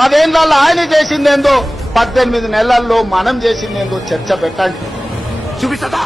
10 ఏళ్లలో ఆయన చేసిందేందో 18 నెలల్లో మనం చేసిందేందో చర్చ పెట్టండి. చూపిస్తా